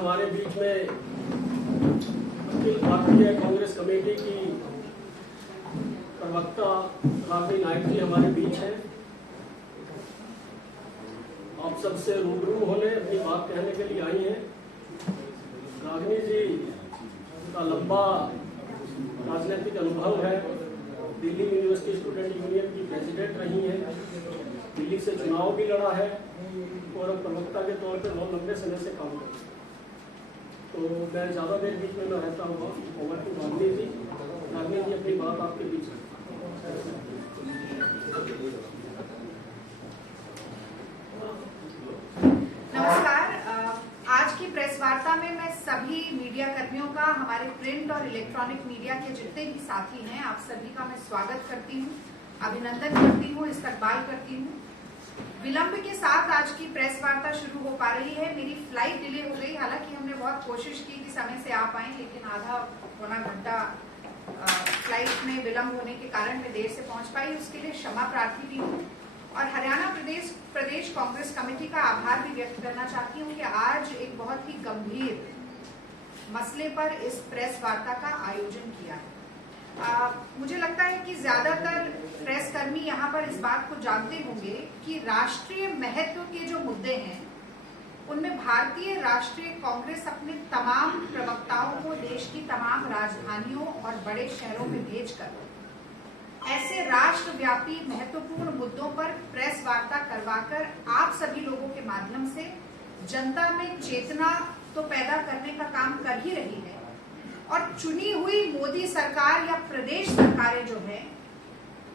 हमारे बीच में अखिल भारतीय कांग्रेस कमेटी की प्रवक्ता रागिनी नायक जी हमारे बीच हैं। आप सबसे रूबरू होने अपनी बात कहने के लिए आई हैं। रागिनी जी का लंबा राजनीतिक अनुभव है। दिल्ली यूनिवर्सिटी स्टूडेंट यूनियन की प्रेसिडेंट रही हैं, दिल्ली से चुनाव भी लड़ा है और प्रवक्ता के तौर पर बहुत लंबे समय से काम कर। तो मैं ज़्यादा देर बीच में न रहता हुआ ओवर टू रागिनी जी। रागिनी जी अपनी बात आपके बीच में। नमस्कार। आज की प्रेस वार्ता में मैं सभी मीडिया कर्मियों का, हमारे प्रिंट और इलेक्ट्रॉनिक मीडिया के जितने भी साथी हैं, आप सभी का मैं स्वागत करती हूँ, अभिनंदन करती हूँ, इस्तकबाल करती हूँ। विलंब के साथ आज की प्रेस वार्ता शुरू हो पा रही है। मेरी फ्लाइट डिले हो गई। हालांकि हमने बहुत कोशिश की कि समय से आ पाए, लेकिन आधा पौना घंटा फ्लाइट में विलंब होने के कारण मैं देर से पहुंच पाई। उसके लिए क्षमा प्रार्थी भी हूँ और हरियाणा प्रदेश कांग्रेस कमेटी का आभार भी व्यक्त करना चाहती हूँ कि आज एक बहुत ही गंभीर मसले पर इस प्रेस वार्ता का आयोजन किया है। मुझे लगता है कि ज्यादातर प्रेस कर्मी यहाँ पर इस बात को जानते होंगे कि राष्ट्रीय महत्व के जो मुद्दे हैं उनमें भारतीय राष्ट्रीय कांग्रेस अपने तमाम प्रवक्ताओं को देश की तमाम राजधानियों और बड़े शहरों में भेजकर ऐसे राष्ट्रव्यापी महत्वपूर्ण मुद्दों पर प्रेस वार्ता करवाकर आप सभी लोगों के माध्यम से जनता में चेतना तो पैदा करने का काम कर ही रही है और चुनी हुई मोदी सरकार या प्रदेश सरकारें जो है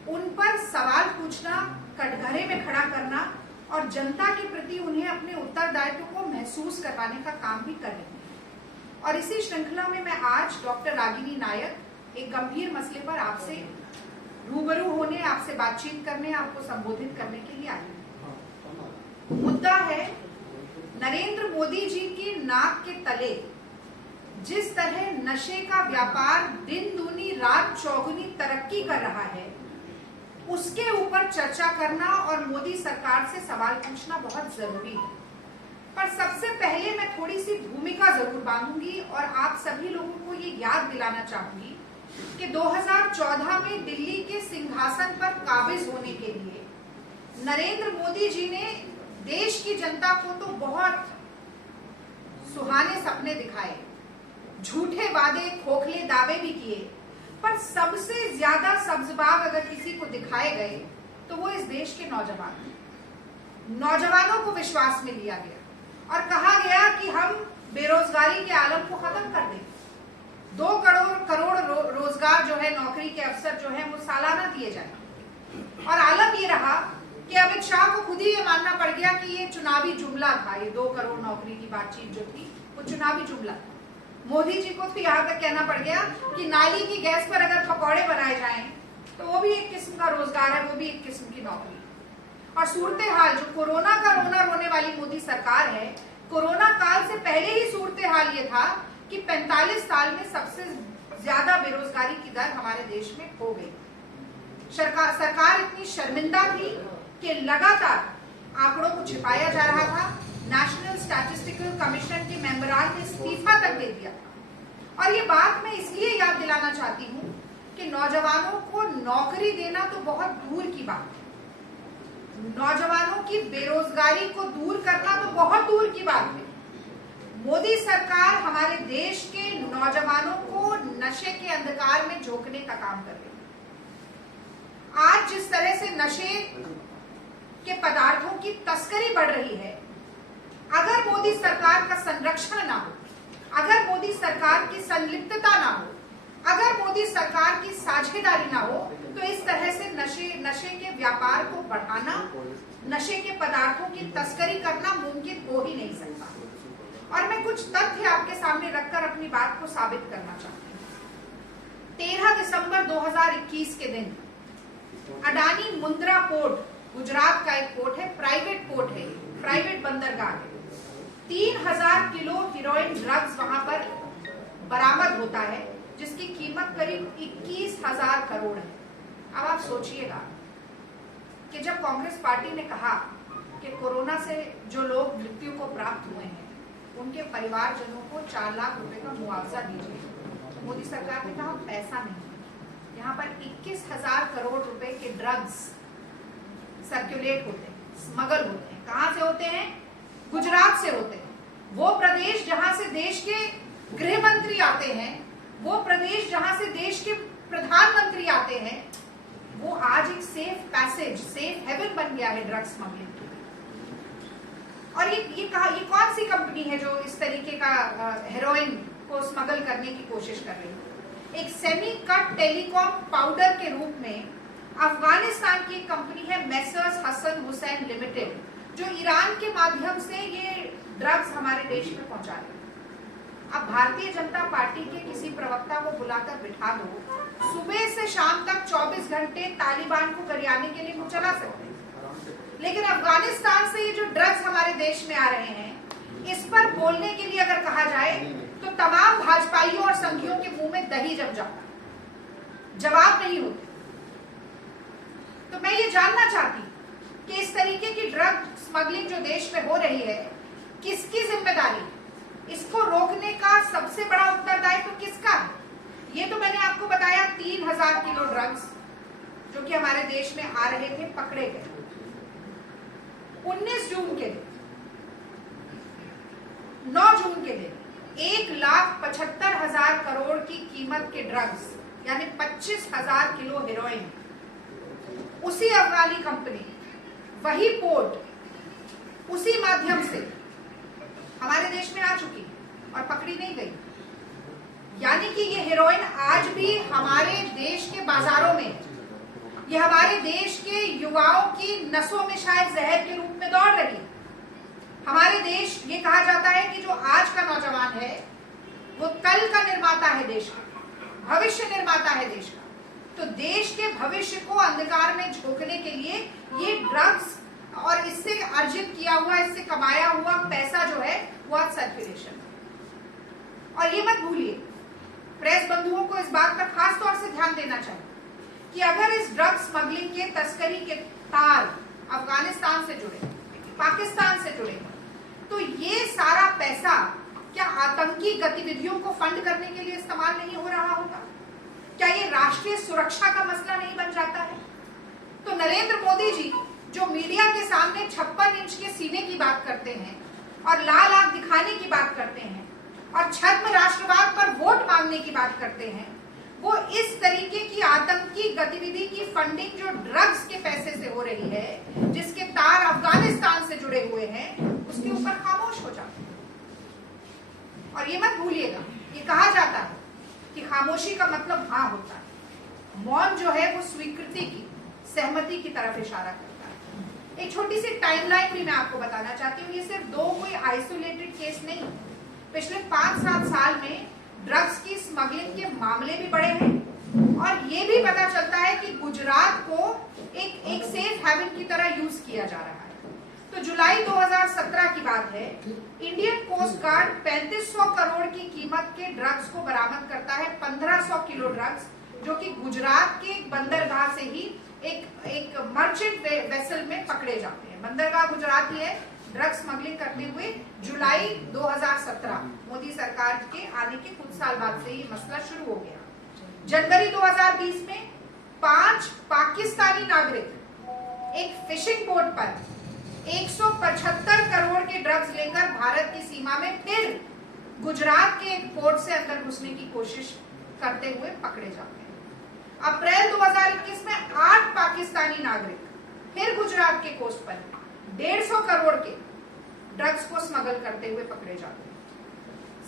उन पर सवाल पूछना, कटघरे में खड़ा करना और जनता के प्रति उन्हें अपने उत्तरदायित्व को महसूस करवाने का काम भी कर रही है। और इसी श्रृंखला में मैं आज डॉक्टर रागिनी नायक एक गंभीर मसले पर आपसे रूबरू होने, आपसे बातचीत करने, आपको संबोधित करने के लिए आई। मुद्दा है नरेंद्र मोदी जी की नाक के तले जिस तरह नशे का व्यापार दिन दूनी रात चौगुनी तरक्की कर रहा है, उसके ऊपर चर्चा करना और मोदी सरकार से सवाल पूछना बहुत जरूरी है। पर सबसे पहले मैं थोड़ी सी भूमिका जरूर बांधूंगी और आप सभी लोगों को ये याद दिलाना चाहूंगी कि 2014 में दिल्ली के सिंहासन पर काबिज होने के लिए नरेंद्र मोदी जी ने देश की जनता को तो बहुत सुहाने सपने दिखाए, झूठे वादे, खोखले दावे भी किए, पर सबसे ज्यादा सब्जबाग अगर किसी को दिखाए गए तो वो इस देश के नौजवानों को विश्वास में लिया गया और कहा गया कि हम बेरोजगारी के आलम को खत्म कर देंगे। 2 करोड़ रोजगार जो है, नौकरी के अवसर जो है वो सालाना दिए जाए। और आलम ये रहा कि अमित शाह को खुद ही ये मानना पड़ गया कि ये चुनावी जुमला था। ये 2 करोड़ नौकरी की बातचीत जो थी वो चुनावी जुमला था। मोदी जी को तो यहाँ तक कहना पड़ गया कि नाली की गैस पर अगर पकौड़े बनाए जाएं तो वो भी एक किस्म का रोजगार है, वो भी एक किस्म की नौकरी। और सूरत हाल जो कोरोना का रोना रोने वाली मोदी सरकार है, कोरोना काल से पहले ही सूरत हाल ये था कि 45 साल में सबसे ज्यादा बेरोजगारी की दर हमारे देश में हो गई। सरकार इतनी शर्मिंदा थी कि लगातार आंकड़ों को छिपाया जा रहा था। नेशनल स्टैटिस्टिकल कमीशन के मेंबरान ने इस्तीफा तक दे दिया था। और ये बात मैं इसलिए याद दिलाना चाहती हूँ कि नौजवानों को नौकरी देना तो बहुत दूर की बात है, नौजवानों की बेरोजगारी को दूर करना तो बहुत दूर की बात है। मोदी सरकार हमारे देश के नौजवानों को नशे के अंधकार में झोंकने का काम कर रही है। आज जिस तरह से नशे के पदार्थों की तस्करी बढ़ रही है, अगर मोदी सरकार का संरक्षण ना हो, अगर मोदी सरकार की संलिप्तता ना हो, अगर मोदी सरकार की साझेदारी ना हो, तो इस तरह से नशे के व्यापार को बढ़ाना, नशे के पदार्थों की तस्करी करना मुमकिन हो ही नहीं सकता। और मैं कुछ तथ्य आपके सामने रखकर अपनी बात को साबित करना चाहती हूँ। 13 दिसंबर 2021 के दिन अडानी मुंद्रा पोर्ट, गुजरात का एक पोर्ट है, प्राइवेट पोर्ट है, प्राइवेट बंदरगाह है, 3000 किलो हीरोइन ड्रग्स वहां पर बरामद होता है, जिसकी कीमत करीब 21,000 करोड़ है। अब आप सोचिएगा कि जब कांग्रेस पार्टी ने कहा कि कोरोना से जो लोग मृत्यु को प्राप्त हुए हैं उनके परिवारजनों को 4 लाख रुपए का मुआवजा दीजिए। मोदी सरकार ने कहा पैसा नहीं। यहाँ पर 21,000 करोड़ रुपए के ड्रग्स सर्कुलेट होते हैं, स्मगल होते हैं। कहाँ से होते हैं? गुजरात से होते हैं। वो प्रदेश जहां से देश के गृह मंत्री आते हैं, वो प्रदेश जहां से देश के प्रधानमंत्री आते हैं, वो आज एक सेफ पैसेज, सेफ हेवन बन गया है ड्रग्स स्मगलिंग। और ये कौन सी कंपनी है जो इस तरीके का हेरोइन को स्मगल करने की कोशिश कर रही है? एक सेमी कट टेलीकॉम पाउडर के रूप में अफगानिस्तान की एक कंपनी है मेसर्स हसन हुसैन लिमिटेड, जो ईरान के माध्यम से ये ड्रग्स हमारे देश में पहुंचा रही है। अब भारतीय जनता पार्टी के किसी प्रवक्ता को बुलाकर बिठा दो, सुबह से शाम तक 24 घंटे तालिबान को गरियाने के लिए वो चला सकते हैं। लेकिन अफगानिस्तान से ये जो ड्रग्स हमारे देश में आ रहे हैं, इस पर बोलने के लिए अगर कहा जाए तो तमाम भाजपाइयों और संघियों के मुंह में दही जम जाता, जवाब नहीं होते। तो मैं ये जानना चाहती कि इस तरीके की ड्रग स्मगलिंग जो देश में हो रही है, किसकी जिम्मेदारी है? इसको रोकने का सबसे बड़ा उत्तरदायित्व तो किसका है? ये तो मैंने आपको बताया 3,000 किलो ड्रग्स जो कि हमारे देश में आ रहे थे, पकड़े गए। 19 जून के दिन, 9 जून के दिन 1,75,000 करोड़ की कीमत के ड्रग्स, यानी 25,000 किलो हेरोइन, उसी अफगानी कंपनी, वही पोर्ट, उसी माध्यम से हमारे देश में आ चुकी और पकड़ी नहीं गई। यानी कि ये हेरोइन आज भी हमारे देश के बाजारों में, ये हमारे देश के युवाओं की नसों में शायद जहर के रूप में दौड़ रही। हमारे देश, ये कहा जाता है कि जो आज का नौजवान है वो कल का निर्माता है देश का, भविष्य निर्माता है देश का। तो देश के भविष्य को अंधकार में झोंकने के लिए ये ड्रग्स और इससे अर्जित किया हुआ, इससे कमाया हुआ पैसा जो है वो आज सर्कुलेशन। और ये मत भूलिए, प्रेस बंधुओं को इस बात पर खास तौर से ध्यान देना चाहिए कि अगर इस ड्रग स्मगलिंग के, तस्करी के तार अफगानिस्तान से जुड़े, पाकिस्तान से जुड़े, तो ये सारा पैसा क्या आतंकी गतिविधियों को फंड करने के लिए इस्तेमाल नहीं हो रहा होगा? क्या ये राष्ट्रीय सुरक्षा का मसला नहीं बन जाता है? तो नरेंद्र मोदी जी जो मीडिया के सामने 56 इंच के सीने की बात करते हैं और लाल आंख दिखाने की बात करते हैं और छद्म राष्ट्रवाद पर वोट मांगने की बात करते हैं, वो इस तरीके की आतंकी गतिविधि की फंडिंग जो ड्रग्स के पैसे से हो रही है, जिसके तार अफगानिस्तान से जुड़े हुए हैं, उसके ऊपर खामोश हो जाते हैं। और ये मत भूलिएगा, ये कहा जाता है कि खामोशी का मतलब हाँ होता है। मौन जो है वो स्वीकृति की, सहमति की तरफ इशारा करता है। एक छोटी सी टाइमलाइन भी मैं आपको बताना चाहती हूँ। ये सिर्फ 2 कोई आइसोलेटेड केस नहीं, पिछले 5-7 साल में ड्रग्स की स्मगलिंग के मामले भी बढ़े हैं और ये भी पता चलता है कि गुजरात को एक सेफ हेवन की तरह यूज किया जा रहा है। तो जुलाई 2017 की बात है, इंडियन कोस्ट गार्ड 3500 करोड़ की कीमत के ड्रग्स को बरामद करता है, 1500 किलो ड्रग्स, जो कि गुजरात के बंदरगाह से ही एक मर्चेंट वेसल में पकड़े जाते हैं। बंदरगाह गुजरात ही है। ड्रग स्मगलिंग करते हुए जुलाई 2017, मोदी सरकार के आने के कुछ साल बाद से ये मसला शुरू हो गया। जनवरी 2020 में 5 पाकिस्तानी नागरिक एक फिशिंग बोट पर 175 करोड़ के ड्रग्स लेकर भारत की सीमा में फिर गुजरात के एक पोर्ट से अंदर घुसने की कोशिश करते हुए पकड़े जाते हैं। अप्रैल 2021 में 8 पाकिस्तानी नागरिक फिर गुजरात के कोस्ट पर 150 करोड़ के ड्रग्स को स्मगल करते हुए पकड़े जाते हैं।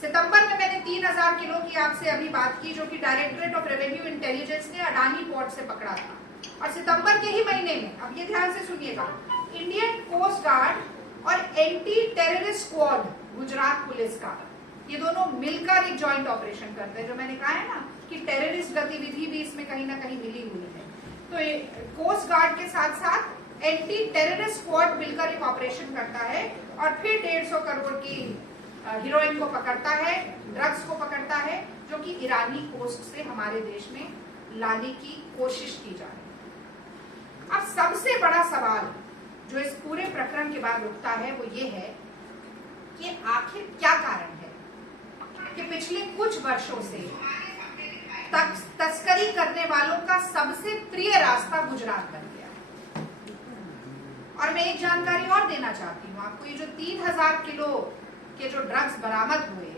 सितंबर में मैंने 3,000 किलो की आपसे अभी बात की, जो कि डायरेक्टरेट ऑफ रेवेन्यू इंटेलिजेंस ने अडानी पोर्ट से पकड़ा था। और सितंबर के ही महीने में, अब ये ध्यान से सुनिएगा, इंडियन कोस्ट गार्ड और anti terrorist squad Gujarat police का, ये दोनों मिलकर एक जॉइंट ऑपरेशन करते हैं। जो मैंने कहा है ना कि टेररिस्ट गतिविधि भी इसमें कहीं ना कहीं मिली हुई है। तो कोस्ट गार्ड के साथ साथ एंटी टेररिस्ट स्क्वाड मिलकर एक ऑपरेशन करता है और फिर 150 करोड़ की हीरोइन को पकड़ता है, ड्रग्स को पकड़ता है, जो कि ईरानी कोस्ट से हमारे देश में लाने की कोशिश की जा रही है। अब सबसे बड़ा सवाल जो इस पूरे प्रकरण के बाद उठता है वो ये है कि आखिर क्या कारण है कि पिछले कुछ वर्षों से तस्करी करने वालों का सबसे प्रिय रास्ता गुजरात बन गया है। और मैं एक जानकारी और देना चाहती हूँ आपको, ये जो 3000 किलो के जो ड्रग्स बरामद हुए,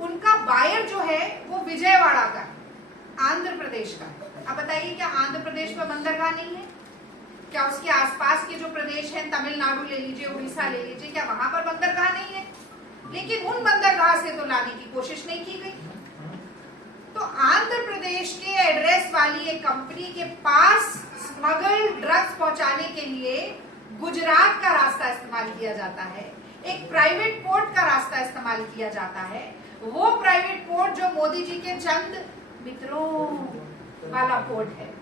उनका बायर जो है वो विजयवाड़ा का है, आंध्र प्रदेश का है। अब बताइए, क्या आंध्र प्रदेश में बंदरगाह नहीं है? क्या उसके आसपास के जो प्रदेश हैं, तमिलनाडु ले लीजिए, उड़ीसा ले लीजिए, क्या वहां पर बंदरगाह नहीं है? लेकिन उन बंदरगाह से तो लाने की कोशिश नहीं की गई। तो आंध्र प्रदेश के एड्रेस वाली एक कंपनी के पास स्मगल्ड ड्रग्स पहुंचाने के लिए गुजरात का रास्ता इस्तेमाल किया जाता है, एक प्राइवेट पोर्ट का रास्ता इस्तेमाल किया जाता है। वो प्राइवेट पोर्ट जो मोदी जी के चंद मित्रों वाला पोर्ट है,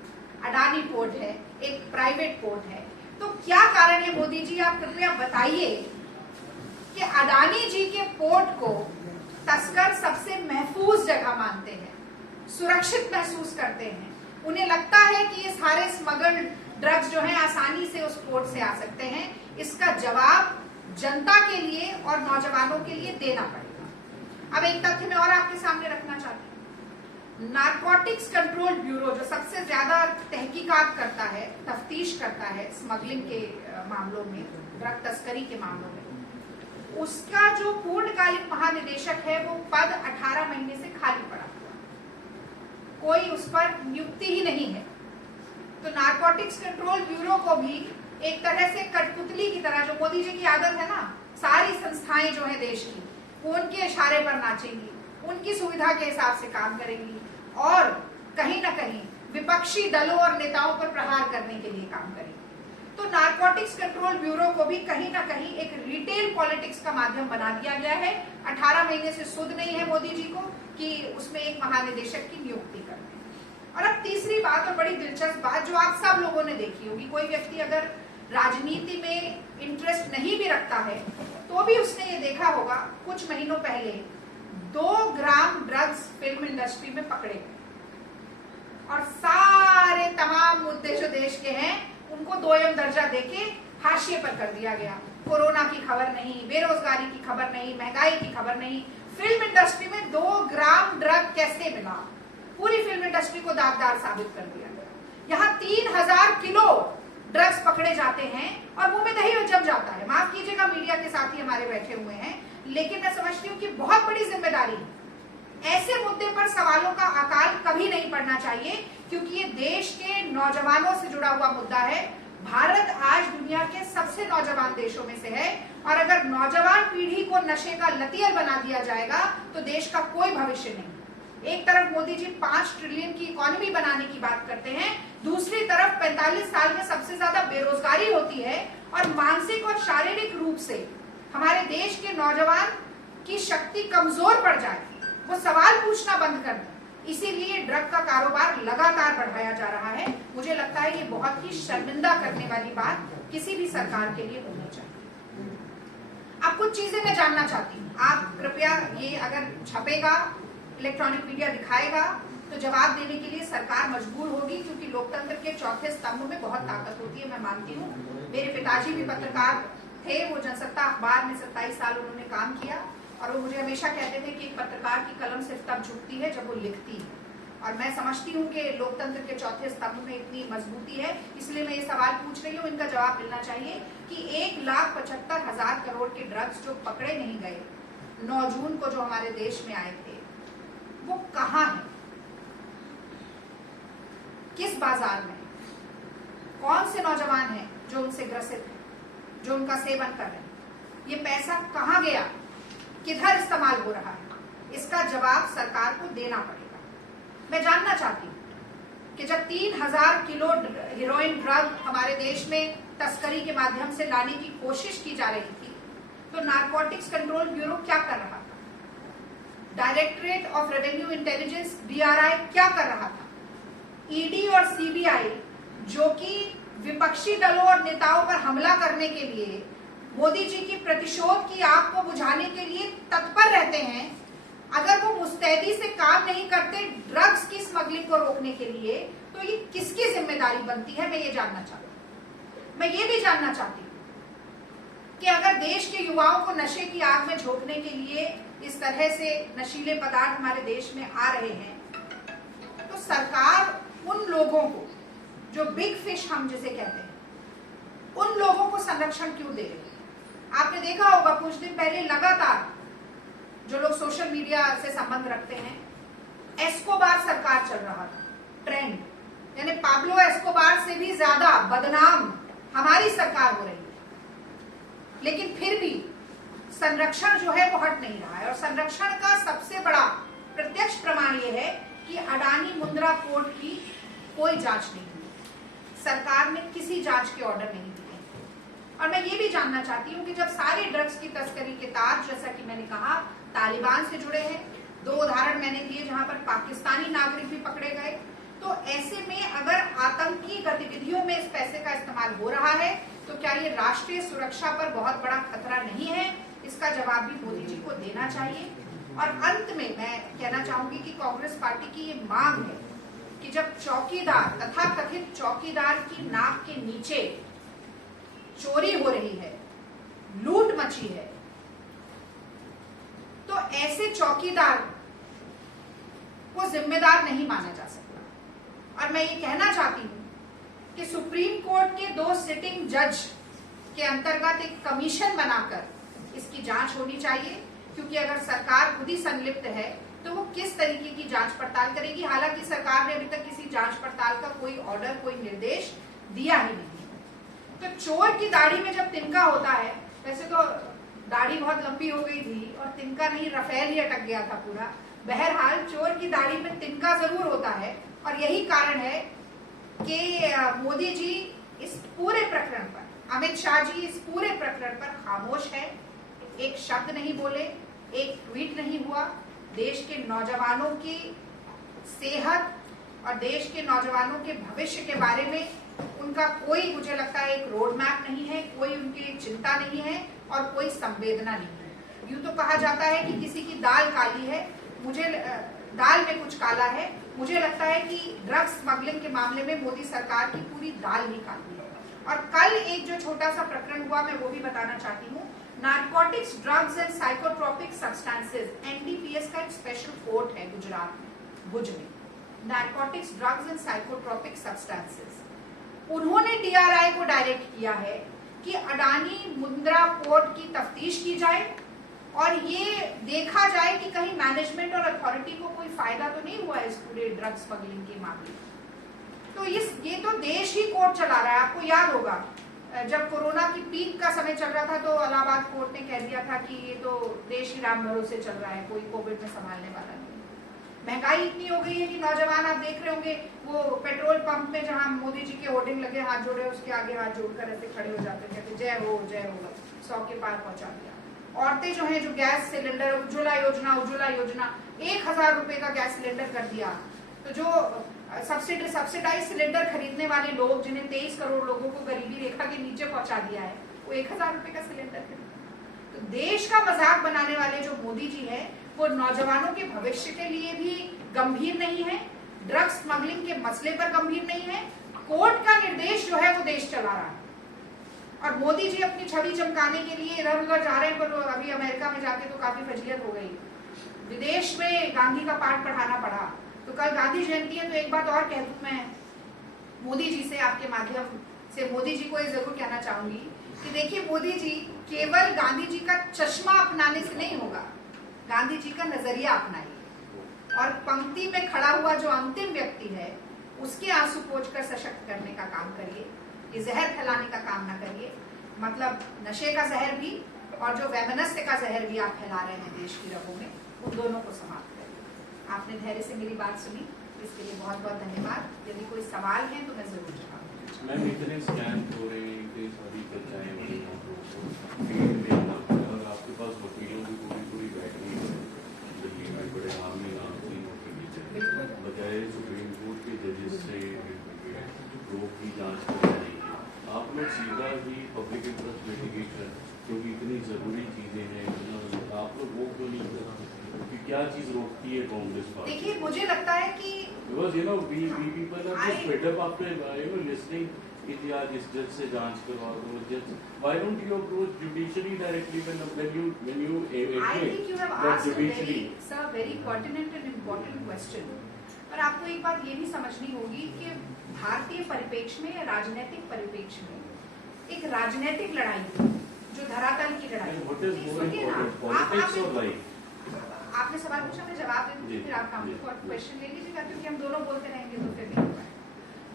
अडानी पोर्ट है, एक प्राइवेट पोर्ट है। तो क्या कारण है मोदी जी, आप कृपया बताइए कि अडानी जी के पोर्ट को तस्कर सबसे महफूज जगह मानते हैं, सुरक्षित महसूस करते हैं, उन्हें लगता है कि ये सारे स्मगल्ड ड्रग्स जो हैं आसानी से उस पोर्ट से आ सकते हैं। इसका जवाब जनता के लिए और नौजवानों के लिए देना पड़ेगा। अब एक तथ्य मैं और आपके सामने रखना चाहती हूँ, नारकोटिक्स कंट्रोल ब्यूरो जो सबसे ज्यादा तहकीकात करता है, तफ्तीश करता है स्मगलिंग के मामलों में, ड्रग तस्करी के मामलों में, उसका जो पूर्णकालिक महानिदेशक है वो पद 18 महीने से खाली पड़ा हुआ, कोई उस पर नियुक्ति ही नहीं है। तो नारकोटिक्स कंट्रोल ब्यूरो को भी एक तरह से कठपुतली की तरह, जो मोदी जी की आदत है ना, सारी संस्थाएं जो है देश की, वो उनके इशारे पर नाचेंगी, उनकी सुविधा के हिसाब से काम करेंगी और कहीं ना कहीं विपक्षी दलों और नेताओं पर प्रहार करने के लिए काम करेंगी। तो नारकोटिक्स कंट्रोल ब्यूरो को भी कहीं ना कहीं एक रिटेल पॉलिटिक्स का माध्यम बना दिया गया है। 18 महीने से सुध नहीं है मोदी जी को कि उसमें एक महानिदेशक की नियुक्ति करनी। और अब तीसरी बात और बड़ी दिलचस्प बात जो आप सब लोगों ने देखी होगी, कोई व्यक्ति अगर राजनीति में इंटरेस्ट नहीं भी रखता है तो भी उसने ये देखा होगा, कुछ महीनों पहले 2 ग्राम ड्रग्स फिल्म इंडस्ट्री में पकड़े गए और सारे तमाम मुद्दे जो देश के हैं उनको 2M दर्जा देके हाशिए पर कर दिया गया। कोरोना की खबर नहीं, बेरोजगारी की खबर नहीं, महंगाई की खबर नहीं, फिल्म इंडस्ट्री में 2 ग्राम ड्रग कैसे मिला, पूरी फिल्म इंडस्ट्री को दागदार साबित कर दिया गया। यहाँ 3000 किलो ड्रग्स पकड़े जाते हैं और मुंह में दही जम जाता है। माफ कीजिएगा, मीडिया के साथी हमारे बैठे हुए हैं, लेकिन मैं समझती हूँ कि बहुत बड़ी जिम्मेदारी है। ऐसे मुद्दे पर सवालों का अकाल कभी नहीं पड़ना चाहिए, क्योंकि ये देश के नौजवानों से जुड़ा हुआ मुद्दा है। भारत आज दुनिया के सबसे नौजवान देशों में से है और अगर नौजवान पीढ़ी को नशे का लतियल बना दिया जाएगा तो देश का कोई भविष्य नहीं। एक तरफ मोदी जी 5 ट्रिलियन की इकोनॉमी बनाने की बात करते हैं, दूसरी तरफ 45 साल में सबसे ज्यादा बेरोजगारी होती है और मानसिक और शारीरिक रूप से हमारे देश के नौजवान की शक्ति कमजोर पड़ जाएगी, वो सवाल पूछना बंद कर दें। इसीलिए ड्रग का कारोबार लगातार बढ़ाया जा रहा है। मुझे लगता है ये बहुत ही शर्मिंदा करने वाली बात किसी भी सरकार के लिए होनी चाहिए। अब कुछ चीजें मैं जानना चाहती हूँ, आप कृपया ये अगर छपेगा, इलेक्ट्रॉनिक मीडिया दिखाएगा तो जवाब देने के लिए सरकार मजबूर होगी, क्योंकि लोकतंत्र के चौथे स्तंभ में बहुत ताकत होती है, मैं मानती हूँ। मेरे पिताजी भी पत्रकार थे, वो जनसत्ता अखबार में 27 साल उन्होंने काम किया और वो मुझे हमेशा कहते थे कि एक पत्रकार की कलम सिर्फ तब झुकती है जब वो लिखती है। और मैं समझती हूँ कि लोकतंत्र के चौथे स्तंभ में इतनी मजबूती है, इसलिए मैं ये सवाल पूछ रही हूँ, इनका जवाब मिलना चाहिए कि 1,75,000 करोड़ के ड्रग्स जो पकड़े नहीं गए 9 जून को जो हमारे देश में आए थे, वो कहाँ है, किस बाजार में, कौन से नौजवान हैं जो उनसे ग्रसित हैं, जो उनका सेवन कर रहे हैं, ये पैसा कहाँ गया, किधर इस्तेमाल हो रहा है, इसका जवाब सरकार को देना पड़ेगा। मैं जानना चाहती हूँ कि जब 3000 किलो हेरोइन ड्रग हमारे देश में तस्करी के माध्यम से लाने की कोशिश की जा रही थी, तो नारकोटिक्स कंट्रोल ब्यूरो क्या कर रहा था, directorate of revenue intelligence DRI क्या कर रहा था, ED और CBI जो कि विपक्षी दलों और नेताओं पर हमला करने के लिए, मोदी जी की प्रतिशोध की आग को बुझाने के लिए तत्पर रहते हैं, अगर वो मुस्तैदी से काम नहीं करते ड्रग्स की स्मगलिंग को रोकने के लिए, तो ये किसकी जिम्मेदारी बनती है, मैं ये जानना चाहती हूँ। मैं ये भी जानना चाहती हूँ कि अगर देश के युवाओं को नशे की आग में झोंकने के लिए इस तरह से नशीले पदार्थ हमारे देश में आ रहे हैं, तो सरकार उन लोगों को, जो बिग फिश हम जिसे कहते हैं, उन लोगों को संरक्षण क्यों दे रही है? आपने देखा होगा कुछ दिन पहले लगातार जो लोग सोशल मीडिया से संबंध रखते हैं, एस्कोबार सरकार चल रहा था, ट्रेंड, यानी पाब्लो एस्कोबार से भी ज्यादा बदनाम हमारी सरकार हो रही है। लेकिन फिर भी संरक्षण जो है वो हट नहीं रहा है, और संरक्षण का सबसे बड़ा प्रत्यक्ष प्रमाण ये है कि अडानी मुंद्रा पोर्ट की कोई जांच नहीं हुई, सरकार ने किसी जांच के ऑर्डर नहीं दिए। और मैं ये भी जानना चाहती हूँ कि जब सारे ड्रग्स की तस्करी के तार, जैसा कि मैंने कहा, तालिबान से जुड़े हैं, 2 उदाहरण मैंने दिए जहां पर पाकिस्तानी नागरिक भी पकड़े गए, तो ऐसे में अगर आतंकी गतिविधियों में इस पैसे का इस्तेमाल हो रहा है तो क्या ये राष्ट्रीय सुरक्षा पर बहुत बड़ा खतरा नहीं है? इसका जवाब भी मोदी जी को देना चाहिए। और अंत में मैं कहना चाहूंगी कि कांग्रेस पार्टी की ये मांग है कि जब चौकीदार, तथाकथित चौकीदार की नाक के नीचे चोरी हो रही है, लूट मची है, तो ऐसे चौकीदार को जिम्मेदार नहीं माना जा सकता। और मैं ये कहना चाहती हूं कि सुप्रीम कोर्ट के 2 सिटिंग जज के अंतर्गत एक कमीशन बनाकर इसकी जांच होनी चाहिए, क्योंकि अगर सरकार खुद ही संलिप्त है तो वो किस तरीके की जांच पड़ताल करेगी। हालांकि सरकार ने अभी तक किसी जांच पड़ताल का कोई ऑर्डर, कोई निर्देश दिया ही नहीं। तो चोर की दाढ़ी में जब तिनका होता है, वैसे तो दाढ़ी बहुत लंबी हो गई थी और तिनका नहीं, रफेल ही अटक गया था पूरा। बहरहाल चोर की दाढ़ी में तिनका जरूर होता है, और यही कारण है कि मोदी जी इस पूरे प्रकरण पर, अमित शाह जी इस पूरे प्रकरण पर खामोश है, एक शब्द नहीं बोले, एक ट्वीट नहीं हुआ। देश के नौजवानों की सेहत और देश के नौजवानों के भविष्य के बारे में उनका कोई, मुझे लगता है, एक रोड मैप नहीं है, कोई उनकी चिंता नहीं है और कोई संवेदना नहीं है। यूं तो कहा जाता है कि किसी की दाल काली है, मुझे दाल में कुछ काला है। मुझे लगता है कि ड्रग्स स्मगलिंग के मामले में मोदी सरकार की पूरी दाल ही काली है। और कल एक जो छोटा सा प्रकरण हुआ, मैं वो भी बताना चाहती हूँ। Narcotics, drugs and psychotropic substances, NDPS का एक स्पेशल कोर्ट है गुजरात में, भुज में, narcotics, drugs and psychotropic substances. उन्होंने डीआरआई को डायरेक्ट किया है कि अडानी मुंद्रा पोर्ट की तफ्तीश की जाए और ये देखा जाए कि कहीं मैनेजमेंट और अथॉरिटी को कोई फायदा तो नहीं हुआ इस पूरे ड्रग्स स्मगलिंग के मामले में। तो ये तो देश ही कोर्ट चला रहा है। आपको याद होगा जब कोरोना की पीक का समय चल रहा था तो इलाहाबाद कोर्ट ने कह दिया था कि ये तो देश ही राम भरोसे चल रहा है, कोई कोविड में संभालने वाला नहीं। महंगाई इतनी हो गई है कि नौजवान, आप देख रहे होंगे, वो पेट्रोल पंप में जहां मोदी जी के होर्डिंग लगे, हाथ जोड़े, उसके आगे हाथ जोड़कर ऐसे खड़े हो जाते, कहते जय हो जय हो, 100 के पार पहुंचा दिया। औरतें जो है, जो गैस सिलेंडर, उज्ज्वला योजना 1000 रुपए का गैस सिलेंडर कर दिया। तो जो सब्सिडाइज सिलेंडर खरीदने वाले लोग, जिन्हें 23 करोड़ लोगों को गरीबी रेखा के नीचे पहुंचा दिया है, वो 1000 रुपए का सिलेंडर खरीदा। तो देश का मजाक बनाने वाले जो मोदी जी है, वो नौजवानों के भविष्य के लिए भी गंभीर नहीं है, ड्रग्स स्मगलिंग के मसले पर गंभीर नहीं है। कोर्ट का निर्देश जो है वो देश चला रहा है, और मोदी जी अपनी छवि चमकाने के लिए इधर उधर जा रहे हैं। पर अभी अमेरिका में जाके तो काफी फजीयत हो गई, विदेश में गांधी का पाठ पढ़ाना पड़ा। तो कल गांधी जयंती है, तो एक बात और कह दूं मैं मोदी जी से, आपके माध्यम से मोदी जी को ये जरूर कहना चाहूंगी कि देखिए, मोदी जी केवल गांधी जी का चश्मा अपनाने से नहीं होगा, गांधी जी का नजरिया अपनाइए और पंक्ति में खड़ा हुआ जो अंतिम व्यक्ति है उसके आंसू पोंछकर सशक्त करने का काम करिए। ये जहर फैलाने का काम ना करिए, मतलब नशे का जहर भी और जो वैमनस्य का जहर भी आप फैला रहे हैं देश की रगों में, उन दोनों को समाप्त करिए। आपने धैर्य से मेरी बात सुनी, इसके लिए बहुत बहुत धन्यवाद। यदि कोई सवाल है तो मैं जरूर जवाब दूंगी। मैम, इतने स्कैम हो रहे हैं कि सभी चर्चाएं हो रही हैं, फील्ड में आना पड़ा और आपके पास वकीलों की पूरी बैठनी है दिल्ली में, बड़े आर्मी तीनों के बीच, बजाय सुप्रीम कोर्ट के जजेस से लोग की जांच करनी है। आप लोग सीधा ही पब्लिक इंटरेस्ट लिटिगेशन, क्योंकि इतनी जरूरी चीजें हैं, आप लोग वो क्यों नहीं करते? क्या चीज रोकती है कांग्रेस पार्टी? देखिए, मुझे लगता है कि because we people are just fed up after listening कि जी आज इस जज से जांच करवा दो, जज why don't you approach judiciary directly when you I think you have that asked a judiciary very pertinent and important question. पर आपको एक बात ये भी समझनी होगी कि भारतीय परिप्रेक्ष्य में, राजनीतिक परिप्रेक्ष्य में एक राजनीतिक लड़ाई जो धरातल की लड़ाई, what is more सुनिए ना, important, politics or life? आपने सवाल पूछा, मैं जवाब दे दूंगी, फिर आप क्वेश्चन ले लीजिएगा, क्योंकि हम दोनों बोलते रहेंगे तो फिर नहीं होगा।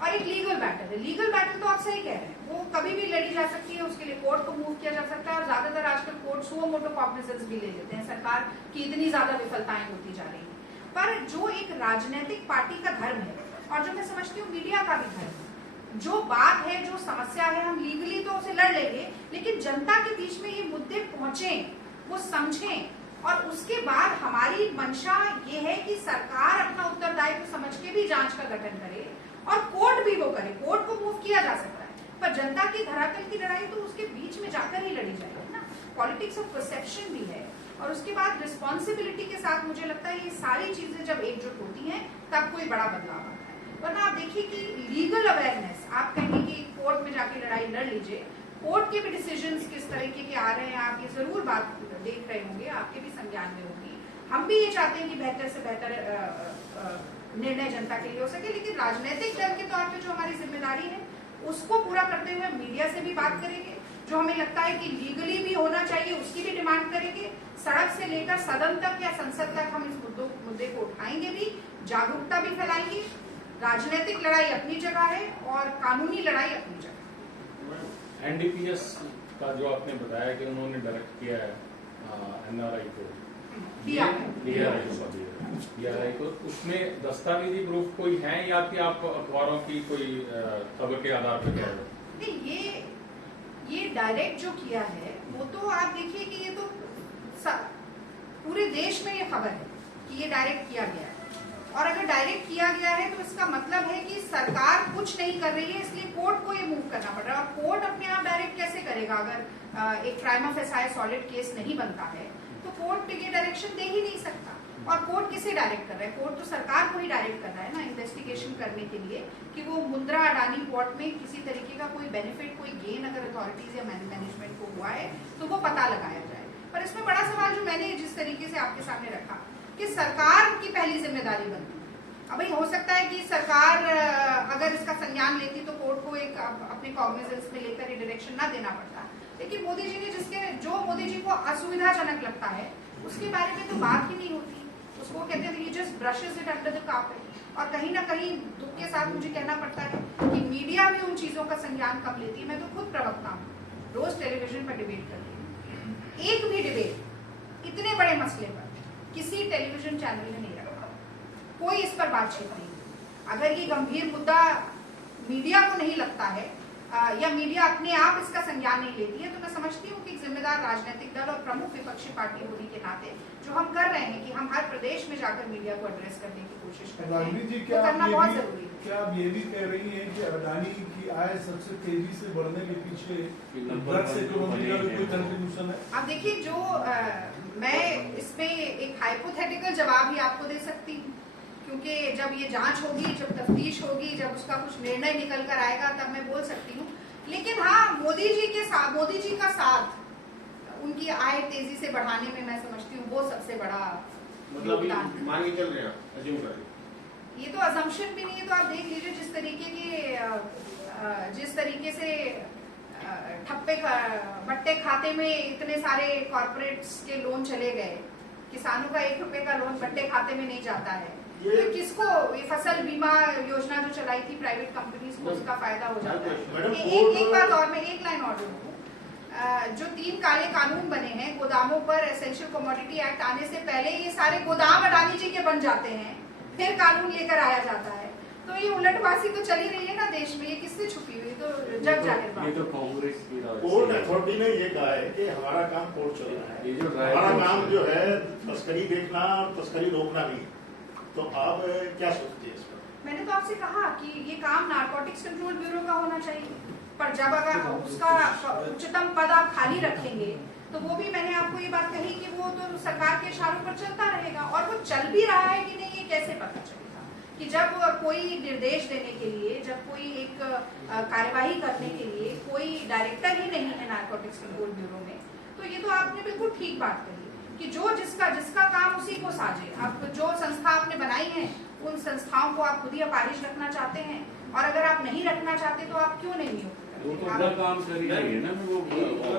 और एक लीगल बैटल है, लीगल बैटल तो आप सही कह रहे हैं, वो कभी भी लड़ी जा सकती है, उसके लिए कोर्ट को मूव किया जा सकता है, और ज्यादातर आजकल कोर्ट सुओ मोटो कॉग्निजेंस भी ले लेते हैं, सरकार की इतनी ज्यादा विफलताएं होती जा रही है। पर जो एक राजनीतिक पार्टी का धर्म है, और जो मैं समझती हूँ मीडिया का भी धर्म है, जो बात है, जो समस्या है, हम लीगली तो उसे लड़ लेंगे, लेकिन जनता के बीच में ये मुद्दे पहुंचे, वो समझें, और उसके बाद हमारी मंशा ये है कि सरकार अपना उत्तरदायित्व समझ के भी जांच का गठन करे, और कोर्ट भी वो करे, कोर्ट को मूव किया जा सकता है, पर जनता की धरातल की लड़ाई तो उसके बीच में जाकर ही लड़ी जाएगी ना। पॉलिटिक्स ऑफ परसेप्शन भी है, और उसके बाद रिस्पॉन्सिबिलिटी के साथ मुझे लगता है ये सारी चीजें जब एकजुट होती हैं तब कोई बड़ा बदलाव आता है। वरना आप देखिए कि लीगल अवेयरनेस, आप कहेंगे कि कोर्ट में जाके लड़ाई लड़ लीजिए, कोर्ट के भी डिसीजंस किस तरीके के आ रहे हैं, आप ये जरूर बात देख रहे होंगे, आपके भी संज्ञान में होगी। हम भी ये चाहते हैं कि बेहतर से बेहतर निर्णय जनता के लिए हो सके, लेकिन राजनीतिक दल के तौर पे जो हमारी जिम्मेदारी है उसको पूरा करते हुए मीडिया से भी बात करेंगे, जो हमें लगता है कि लीगली भी होना चाहिए उसकी भी डिमांड करेंगे, सड़क से लेकर सदन तक या संसद तक हम इस मुद्दे को उठाएंगे भी, जागरूकता भी फैलाएंगे। राजनीतिक लड़ाई अपनी जगह है और कानूनी लड़ाई अपनी जगह। एनडीपीएस का जो आपने बताया कि उन्होंने डायरेक्ट किया है एनआरआई को, डीआरआई को, उसमें दस्तावेजी प्रूफ कोई है या कि आप अखबारों की कोई खबर के आधार पर कह रहे हो? नहीं, ये डायरेक्ट जो किया है वो तो आप देखिए कि ये तो पूरे देश में ये खबर है कि ये डायरेक्ट किया गया है, और अगर डायरेक्ट किया गया है तो इसका मतलब है कि सरकार कुछ नहीं कर रही है, इसलिए कोर्ट को ये मूव करना पड़ रहा है। और कोर्ट अपने आप डायरेक्ट कैसे करेगा? अगर एक prime of FIR solid case नहीं बनता है तो कोर्ट ये डायरेक्शन दे ही नहीं सकता। और कोर्ट किसे डायरेक्ट कर रहा है? कोर्ट तो सरकार को ही डायरेक्ट कर रहा है ना, इन्वेस्टिगेशन करने के लिए कि वो मुंद्रा अडानी पोर्ट में किसी तरीके का कोई बेनिफिट, कोई गेन अगर अथॉरिटीज या मैनेजमेंट को हुआ है तो वो पता लगाया जाए। पर इसमें बड़ा सवाल जो मैंने जिस तरीके से आपके सामने रखा कि सरकार की पहली जिम्मेदारी बनती है। अब भाई हो सकता है कि सरकार अगर इसका संज्ञान लेती तो कोर्ट को एक अपने कॉग्निजेंस में लेकर ये डायरेक्शन ना देना पड़ता, लेकिन मोदी जी ने जो मोदी जी को असुविधाजनक लगता है उसके बारे में तो बात ही नहीं होती, उसको कहते हैं ही just brushes it under the carpet. और कहीं ना कहीं दुख के साथ मुझे कहना पड़ता है कि मीडिया भी उन चीजों का संज्ञान कब लेती है। मैं तो खुद प्रवक्ता हूँ, रोज टेलीविजन पर डिबेट करती हूँ, एक भी डिबेट इतने बड़े मसले पर किसी टेलीविजन चैनल ने नहीं रखा, कोई इस पर बातचीत नहीं। अगर ये गंभीर मुद्दा मीडिया को नहीं लगता है या मीडिया अपने आप इसका संज्ञान नहीं लेती है, तो मैं समझती हूँ कि जिम्मेदार राजनीतिक दल और प्रमुख विपक्षी पार्टी होने के नाते जो हम कर रहे हैं कि हम हर प्रदेश में जाकर मीडिया को एड्रेस करने की कोशिश कर रहे हैं, जी, वो करना बहुत जरूरी है। क्या आप ये भी कह रही हैं कि अडानी की आय सबसे तेजी से बढ़ने के पीछे ड्रग्स इकोनॉमी का भी कोई कंट्रीब्यूशन है? अब देखिए, जो मैं इसमें एक हाइपोथेटिकल जवाब ही आपको दे सकती हूँ, क्योंकि जब ये जांच होगी, जब तफ्तीश होगी, जब उसका कुछ निर्णय निकल कर आएगा तब मैं बोल सकती हूँ। लेकिन हाँ, मोदी जी का साथ उनकी आय तेजी से बढ़ाने में मैं समझती हूँ वो सबसे बड़ा योगदान। मान के चल रहे हैं, अज्यूम कर रहे हैं, ये तो अजम्पशन भी नहीं है, तो आप देख लीजिए जिस तरीके से ठप्पे बट्टे खाते में इतने सारे कॉर्पोरेट्स के लोन चले गए, किसानों का 1 रुपए का लोन बट्टे खाते में नहीं जाता है, तो किसको ये फसल बीमा योजना जो चलाई थी प्राइवेट कंपनीज को, उसका फायदा हो जाता है। एक बात और, मैं एक लाइन और दूँ, जो 3 काले कानून बने हैं गोदामों पर, एसेंशियल कमोडिटी एक्ट आने से पहले ये सारे गोदाम अडानी जी के बन जाते हैं, फिर कानून लेकर आया जाता है। तो ये उलटबाजी तो चली रही है ना देश में, ये किससे छुपी हुई? तो जग जाहिर बात। ये तो कांग्रेस की कोर्ट अथॉरिटी ने ये कहा है कि हमारा काम कोर्ट चल रहा है, ये जो हमारा काम जो है तस्करी देखना और तस्करी रोकना नहीं। तो आप क्या सोचते हैं इस पर? मैंने तो आपसे कहा कि ये काम नारकोटिक्स कंट्रोल ब्यूरो का होना चाहिए, पर जब अगर उसका उच्चतम पद आप खाली रखेंगे तो वो भी, मैंने आपको ये बात कही कि वो तो सरकार के इशारों पर चलता रहेगा, और वो चल भी रहा है कि नहीं ये कैसे पता चलेगा? कि जब कोई निर्देश देने के लिए, जब कोई एक कार्यवाही करने के लिए कोई डायरेक्टर ही नहीं है नारकोटिक्स कंट्रोल ब्यूरो में, तो ये तो आपने बिल्कुल ठीक बात कही कि जो जिसका काम उसी को साझे। अब जो संस्था आपने बनाई है उन संस्थाओं को आप खुद ही अपाहिज रखना चाहते हैं, और अगर आप नहीं रखना चाहते तो आप क्यों नहीं नियुक्त वो करते? तो अपना काम कर ही रही है ना, वो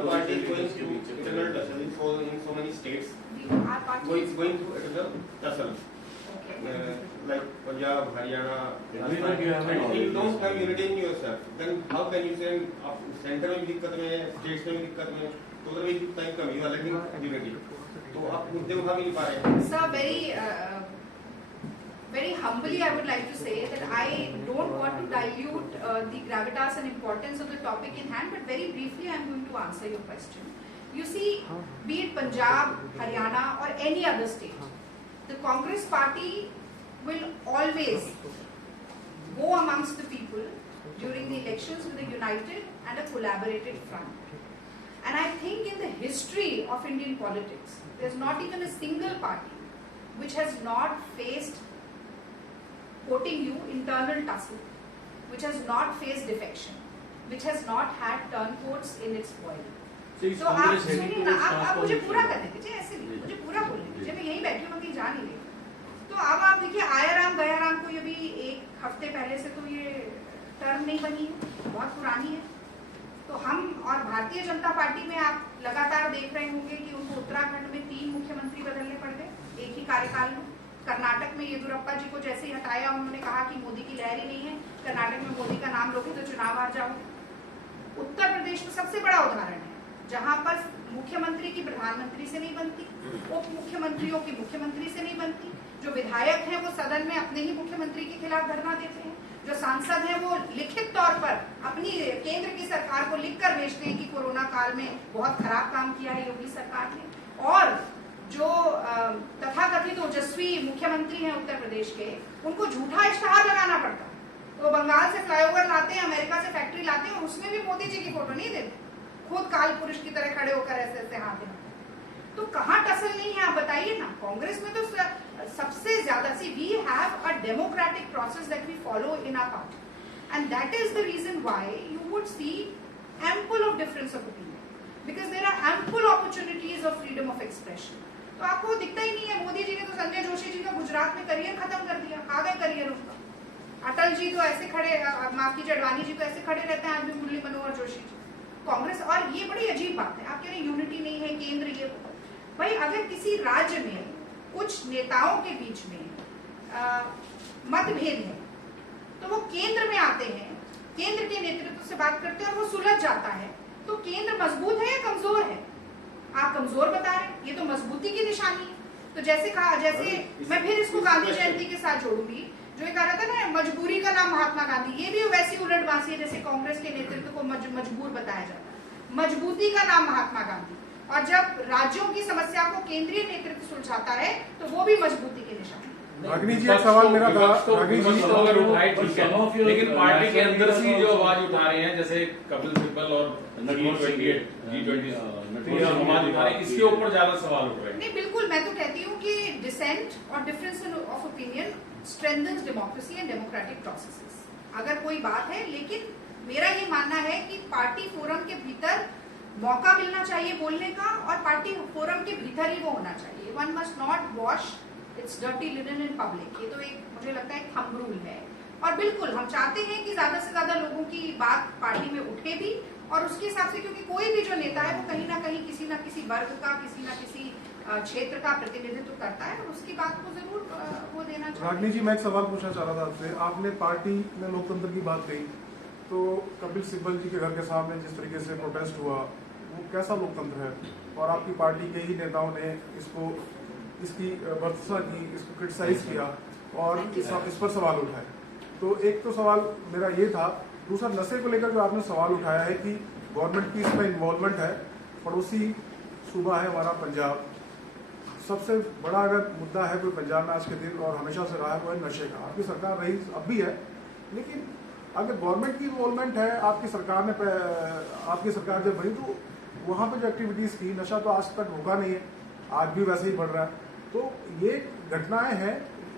party is going through internal tussle in so many states, Our party is- going through the tussle, Okay. like Punjab, Haryana, Everywhere you have an and if you don't organization. have unity in yourself, then how can you say आप centre में भी दिक्कत में है, states में भी दिक्कत में है, तो उधर भी टाइम कमी है, लेकिन यूनिटी, तो आप मुद्दे उठा भी नहीं पा रहे हैं। Sir, very humbly I would like to say that I don't want to dilute the gravitas and importance of the topic in hand, but very briefly I am going to answer your question. You see, be it Punjab, Haryana or any other state, the Congress party will always go amongst the people during the elections with a united and a collaborated front. And I think in the history of Indian politics, there's not even a single party which has not faced, quoting you, internal tussle, which has not faced defection, which has not had turncoats in its foil. तो आप सुनिए ना, आप मुझे पूरा करने दीजिए, ऐसे नहीं, मुझे पूरा बोलने दीजिए, मैं यहीं बैठी हूँ, मैं कहीं जा नहीं रही। तो अब आप देखिए, आया राम गया राम को ये भी एक हफ्ते पहले से तो ये टर्म नहीं बनी है, बहुत पुरानी है। तो हम और भारतीय जनता पार्टी में आप लगातार देख रहे होंगे कि उनको उत्तराखंड में 3 मुख्यमंत्री बदलने पड़ गए एक ही कार्यकाल में। कर्नाटक में येदियुरप्पा जी को जैसे ही हटाया, उन्होंने कहा कि मोदी की लहर ही नहीं है, कर्नाटक में मोदी का नाम लोगे तो चुनाव हार जाओगे। उत्तर प्रदेश में सबसे बड़ा उदाहरण है, जहां पर मुख्यमंत्री की प्रधानमंत्री से नहीं बनती, उप मुख्यमंत्रियों की मुख्यमंत्री से नहीं बनती, जो विधायक हैं वो सदन में अपने ही मुख्यमंत्री के खिलाफ धरना देते हैं, जो सांसद हैं वो लिखित तौर पर अपनी केंद्र की सरकार को लिखकर भेजते हैं कि कोरोना काल में बहुत खराब काम किया है योगी सरकार ने, और जो तथाकथित ओजस्वी मुख्यमंत्री हैं उत्तर प्रदेश के, उनको झूठा इश्तेहार लगाना पड़ता है। तो बंगाल से फ्लाईओवर लाते हैं, अमेरिका से फैक्ट्री लाते हैं, और उसमें भी मोदी जी की फोटो नहीं देते, खुद काल पुरुष की तरह खड़े होकर ऐसे ऐसे हाथ हिलाते। तो कहाँ टसल नहीं है, आप बताइए ना। कांग्रेस में तो सबसे ज्यादा, see we have a democratic process that we follow in our party, and that is the reason why you would see ample of difference of opinion, because there are ample opportunities of freedom of expression. तो आपको दिखता ही नहीं है, मोदी जी ने तो संजय जोशी जी का गुजरात में career खत्म कर दिया, खा गए करियर उनका। अटल जी तो ऐसे खड़े, माफ कीजिए अडवाणी जी तो ऐसे खड़े रहते हैं आज भी, मुरली मनोहर जोशी जी कांग्रेस। और ये बड़ी अजीब बात है, आप कह रहे हैं यूनिटी नहीं है, केंद्र ये। भाई अगर किसी राज्य में कुछ नेताओं के बीच में मतभेद है तो वो केंद्र में आते हैं, केंद्र के नेतृत्व से बात करते हैं और वो सुलझ जाता है, तो केंद्र मजबूत है या कमजोर है? आप कमजोर बता रहे हैं, ये तो मजबूती की निशानी है। तो जैसे कहा, जैसे मैं फिर इसको गांधी जयंती के साथ जोड़ूंगी, जो ये कहा था ना मजबूरी का नाम महात्मा गांधी, ये भी वैसी उलट बांसी है जैसे कांग्रेस के नेतृत्व को मजबूर बताया जाता है, मजबूती का नाम महात्मा गांधी। और जब राज्यों की समस्या को केंद्रीय नेतृत्व सुलझाता है तो वो भी मजबूती की निशानी। रागिनी जी, एक सवाल मेरा था, रागिनी जी तो अगर उठाए ठीक है, लेकिन पार्टी के अंदर से ही जो आवाज उठा रहे हैं, जैसे कपिल सिब्बल और G20 आवाज उठा रहे हैं, इसके ऊपर ज्यादा सवाल उठ रहे हैं। नहीं, बिल्कुल, मैं तो कहती हूँ कि डिसेंट और difference of opinion strengthens democracy and democratic processes, अगर कोई बात है। लेकिन मेरा ये मानना है कि पार्टी फोरम के भीतर मौका मिलना चाहिए बोलने का, और पार्टी फोरम के भीतर ही वो होना चाहिए। One must not wash it's dirty linen in public, ये तो एक मुझे लगता है एक थंब रूल है। और बिल्कुल हम चाहते हैं कि ज्यादा से ज्यादा लोगों की बात पार्टी में उठे भी, और उसके हिसाब से, क्योंकि कोई भी जो नेता है वो कहीं ना कहीं किसी ना किसी वर्ग का, किसी ना किसी क्षेत्र का प्रतिनिधित्व करता है, और उसकी बात को जरूर वो देना चाहिए। रागिनी जी, मैं एक सवाल पूछना चाह रहा था आपसे। आपने पार्टी में लोकतंत्र की बात कही, तो कपिल सिब्बल जी के घर के सामने जिस तरीके से प्रोटेस्ट हुआ, वो कैसा लोकतंत्र है? और आपकी पार्टी के ही नेताओं ने इसकी भर्त्सना की, इसको क्रिटिसाइज किया और इस पर सवाल उठाए। तो एक तो सवाल मेरा ये था। दूसरा, नशे को लेकर जो आपने सवाल उठाया है कि गवर्नमेंट की इसमें इन्वॉल्वमेंट है, पड़ोसी सूबा है हमारा पंजाब, सबसे बड़ा अगर मुद्दा है कोई पंजाब में आज के दिन और हमेशा से रहा है, वो है नशे का। आपकी सरकार रही अब भी है, लेकिन अगर गवर्नमेंट की इन्वॉल्वमेंट है, आपकी सरकार जब बनी तो वहाँ पे जो एक्टिविटीज़ की, नशा तो आज तक रुका नहीं है, आज भी वैसे ही बढ़ रहा है। तो ये घटनाएं हैं,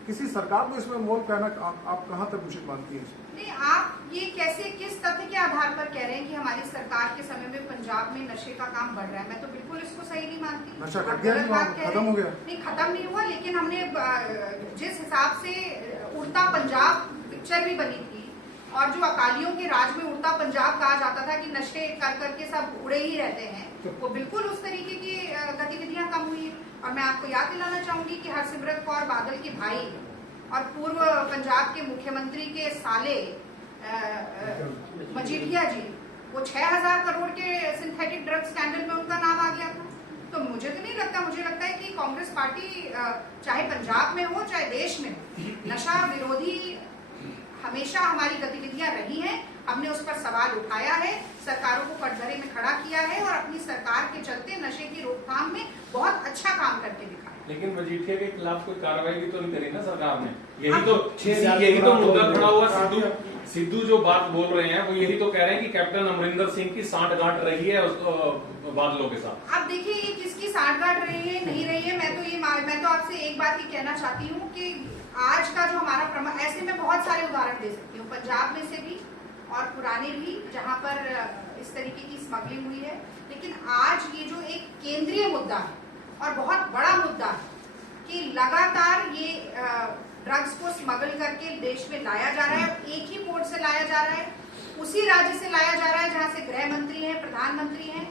किसी सरकार को इसमें इन्वॉल्व करना आप कहाँ तक उचित मानती हैं? नहीं, आप ये कैसे, किस तथ्य के आधार पर कह रहे हैं कि हमारी सरकार के समय में पंजाब में नशे का काम बढ़ रहा है? मैं तो बिल्कुल इसको सही नहीं मानती। नशा आप घट गया गलत नहीं, बात कह रहे खत्म हो हैं। गया? नहीं, खत्म नहीं हुआ, लेकिन हमने जिस हिसाब से उड़ता पंजाब पिक्चर भी बनी थी और जो अकालियों के राज में उड़ता पंजाब कहा जाता था कि नशे कर करके सब उड़े ही रहते हैं, वो बिल्कुल उस तरीके की गतिविधियां कम हुई है। और मैं आपको याद दिलाना चाहूंगी कि हरसिमरत कौर बादल के भाई और पूर्व पंजाब के मुख्यमंत्री के साले मजीठिया जी, वो 6000 करोड़ के सिंथेटिक ड्रग स्कैंडल में उनका नाम आ गया था। तो मुझे तो नहीं लगता, मुझे लगता है कि कांग्रेस पार्टी चाहे पंजाब में हो चाहे देश में हो, नशा विरोधी हमेशा हमारी गतिविधियां रही हैं। हमने उस पर सवाल उठाया है, सरकारों को कटघरे में खड़ा किया है और अपनी सरकार के चलते नशे की रोकथाम में बहुत अच्छा काम करके दिखाया। लेकिन मजीठिया के खिलाफ कोई कार्रवाई भी तो नहीं करी ना सरकार ने। यही अब तो मुद्दा खड़ा हुआ। सिद्धू जो बात बोल रहे हैं वो यही तो कह रहे हैं कि कैप्टन अमरिंदर सिंह की सांठगांठ रही है बादलों के साथ। अब देखिए, ये किसकी सांठगांठ रही है नहीं रही है, मैं तो आपसे एक बात ही कहना चाहती हूँ कि आज का जो हमारा ऐसे में बहुत सारे उदाहरण दे सकती हूँ, पंजाब में से भी और पुराने भी, जहाँ पर इस तरीके की स्मगलिंग हुई है। लेकिन आज ये जो एक केंद्रीय मुद्दा है और बहुत बड़ा मुद्दा है कि लगातार ये ड्रग्स को स्मगल करके देश में लाया जा रहा है, एक ही पोर्ट से लाया जा रहा है, उसी राज्य से लाया जा रहा है जहाँ से गृह मंत्री हैं, प्रधानमंत्री हैं,